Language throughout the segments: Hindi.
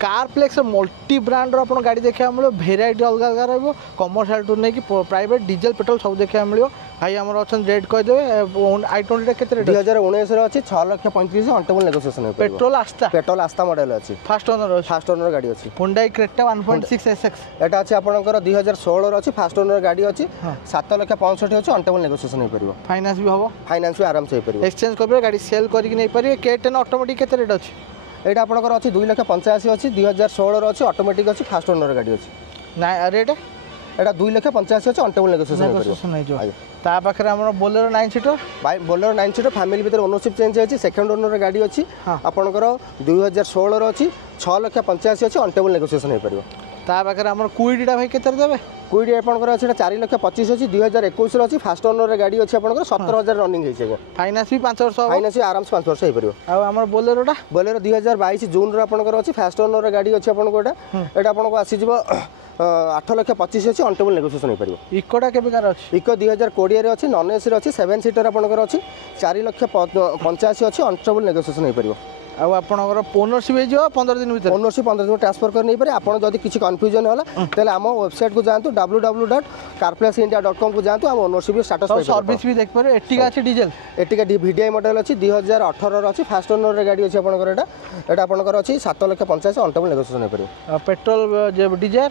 कारप्लेक्स मल्टी ब्रांड आप गाड़ी देखा मिले भेराइटी अलग अलग रही कमर्शियल टू नहीं कि प्राइवेट डीजेल पेट्रोल सब देखा मिले भाई आम अच्छा रेट कहीदेवे i20 के रेट 2019 अच्छी 6,35,000 ऑनटेबल नेगोशिएशन पेट्रोल आस्था मॉडल अच्छी फास्ट ओनर गाड़ी अच्छी Hyundai Creta 1.6 SX एटा अच्छी आपनकर 2016 अच्छी फास्ट ओनर गाड़ी अच्छी 7,65,000 अच्छी ऑनटेबल नेगोशिएशन हो परिबो फाइनेंस भी हो फाइनेंस भी आराम से हो परिबो एक्सचेंज कर गाड़ी सेल करके नहीं पारे K10 ऑटोमेटिक के रेट अच्छी एटा आपनकर अच्छी 2,85,000 अच्छी 2016 अच्छी ऑटोमेटिक अच्छी फास्ट ओनर गाड़ी अच्छी ना रेट एटा 2,85,000 अच्छी ऑनटेबल नेगोशिएशन नहीं जो ता पाखरे हमर बोलेरो 9 सीटर भाई बोलेरो 9 सीटर फैमिली भीतर ओनरशिप चेंज है सेकंड ओनर गाड़ी अच्छी आपनकर 2016 अच्छी 6,85,000 अच्छी ऑनटेबल नेगोशिएशन हो परिबो ता पाखरे हमर क्विडीटा भाई केतर देबे क्विडी आपनकर अच्छी 4,25,000 अच्छी 2021 अच्छी फास्ट ओनर गाड़ी अच्छी आपनकर 17,000 रनिंग है फाइनेंस भी 5 वर्ष फाइनेंस आराम से 5 वर्ष हो परिबो आ हमर बोलेरोटा बोलेरो 2022 जून रो आपनकर अच्छी फास्ट ओनर गाड़ी अच्छी आपनकर एटा आपनको आसी जिवो 8,25,000 अच्छी ऑनटेबल नेगोशिएशन हो परिबो इकोटा केबे कार अछि इको 2020 रे अच्छी नॉन एसी रे अच्छी 7 सीटर आपनकर अच्छी 4,85,000 अच्छी ऑनटेबल नेगोशिएशन हो परिबो आ आपनकर ओनरशिप हे जो 15 दिन भीतर ओनरशिप 15 दिन ट्रांसफर कर नहीं पारे आपण जदी किछि कंफ्यूजन होला तले हम वेबसाइट को जानतु www.carplexindia.com को जानतु हम ओनरशिप स्टेटस पाइ सर्विस भी देख पारे एटिका अछि डीजल एटिका VDI मॉडल अछि 2018 रो अछि फास्ट ओनर रे गाड़ी अछि आपनकर एटा आपनकर अछि 7,85,000 ऑनटेबल नेगोशिएशन हो परिबो पेट्रोल जे डिजायर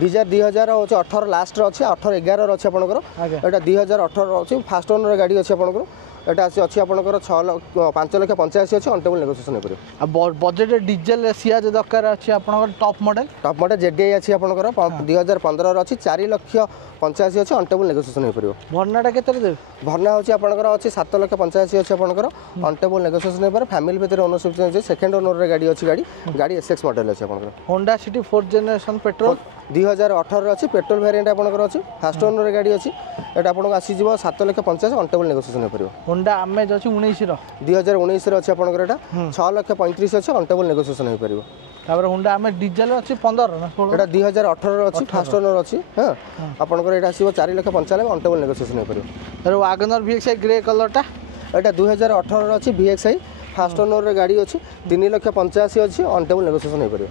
2018 लास्ट अच्छे 18-11 अच्छे आपंकर एटा 2018 अच्छे फास्ट ओनर गाड़ी अच्छे आपंकर एटा अच्छी आपंकर 5,85,000 अच्छे ऑनटेबल नेगोशिएशन हो परिबो बजेट डीजल सिया जे दरकार अछि आपनकर टॉप मॉडल जेडीआई अच्छी आपंकर 2015 अच्छी 4,85,000 अच्छे ऑनटेबल नेगोशिएशन हो परिबो भरनाटा केते देबे भरना होची आपनकर अच्छी 7,85,000 अच्छे आपनकर ऑनटेबल नेगोशिएशन हो पर फैमिली भीतर ओनरशिप चेंज सेकंड ओनर रे गाड़ी अच्छी गाड़ी एसएक्स मॉडल अच्छी आपनकर Honda city 4th generation petrol 2018 अच्छी पेट्रोल वेरिएंट आपनकर अच्छी फास्ट ओनर गाड़ी अच्छी एटा आपनको आसी जिवो 7,85,000 ऑनटेबल नेगोशिएशन हो परिबो होंडा अमेज अछि 19 रो 2019 रो अच्छी आपनकर एटा 6,35,000 अच्छी ऑनटेबल नेगोशिएशन हो परिबो तापर होंडा अमेज डीजल अछि 15 ना एटा 2018 रो अच्छी फास्ट ओनर अच्छी हां आपनकर एटा आसीबो 4,95,000 ऑनटेबल नेगोशिएशन हो परिबो अरे वागनर VXI ग्रे कलर टा एटा 2018 रो अच्छी VXI फास्ट ओनर रे गाड़ी अच्छी 3,85,000 अच्छी ऑनटेबल नेगोशिएशन हो परिबो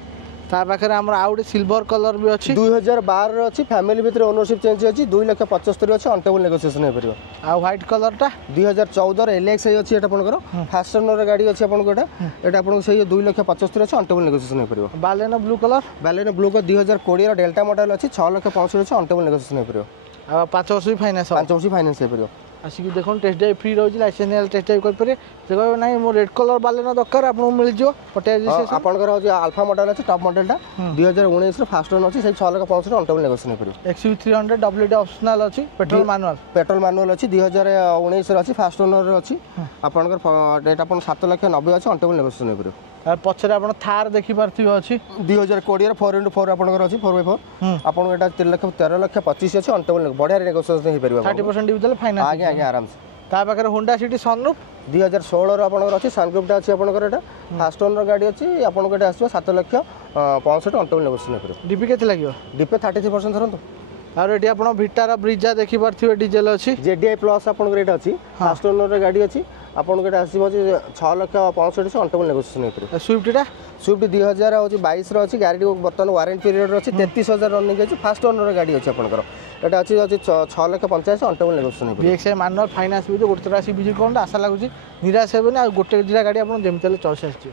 ता पाखरे हमर आउट सिल्वर कलर भी अछि 2012 रो अछि फैमिली भीतर ओनरशिप चेंज अछि 2,75,000 अछि ऑनटेबल नेगोशिएशन हो परिबो आ व्हाइट कलर टा 2014 रो LX अछि एटा आपनकर फास्ट ओनर गाड़ी अछि आपनकर एटा आपनको सही 2,75,000 अछि ऑनटेबल नेगोशिएशन हो परिबो बालेनो ब्लू को 2020 रो डेल्टा मॉडल अछि 6,65,000 अछि ऑनटेबल नेगोशिएशन हो परिबो आ 5 वर्ष फाइनेंस 5 वर्ष फाइनेंस हो परिबो आसिक देखो टेस्ट ड्राइव फ्री रही लाइसेंस टेस्ट ड्राइव कर देखो ना मो रेड कलर बालेनो दरकार आपको मिल जो आपनकर हो अल्फा मॉडल अछि टॉप मॉडलटा 2019 रो फास्ट ओनर अछि 6,65,000 ऑनटेबल नेगोशिएशन हो परिबो XUV300 WD ऑप्शनल अछि पेट्रोल मानुअल अछि 2019 रो अछि फास्ट ओनर अछि आपनकर डेट आपन 7,90,000 अछि ऑनटेबल नेगोशिएशन हो परिबो पछरे आपण थार देखि पारथिबो अछि 2020 रो 4x4 आपनकर अछि 4x4 आपन एटा 13,25,000 अछि ऑनटेबल बढ़िया नेगोशिएशन हो परिबो 30% डिजिटल फाइनेंस आगे आराम से ता पाखरे होंडा सिटी सनरूफ 2016 रो आपनकर अछि सनरूफटा अछि आपनकर एटा फास्ट ओनर गाड़ी अछि आपनकर एटा आसीबो 7,65,000 ऑनटेबल नेगोशिएशन हो परिबो डीपी केते लागियो डीपी 33% धरंतु और एटी आपण विटारा ब्रिजा देखि पारथिबो डीजल अछि जेडीआई प्लस आपनकर एटा अछि फास्ट ओनर गाड़ी अछि आपन केटा आसीबो 6,65,000 ऑनटेबल नेगोशिएशन हो परिबो स्विफ्ट 2022 रो अछि गाड़ी बर्तन वारंटी पीरियड रो अछि 33,000 रनिंग अछि फास्ट ओनर गाड़ी अछि आपनकर एटा अछि 6,85,000 ऑनटेबल नेगोशिएशन हो परिबो VXI मानुअल फाइनेंस भी गोटे थरा सी बिजी कोन आशा लागुची निराश हेबे ना गोटे दिरा गाड़ी आपन जेमतेले चॉइस आछि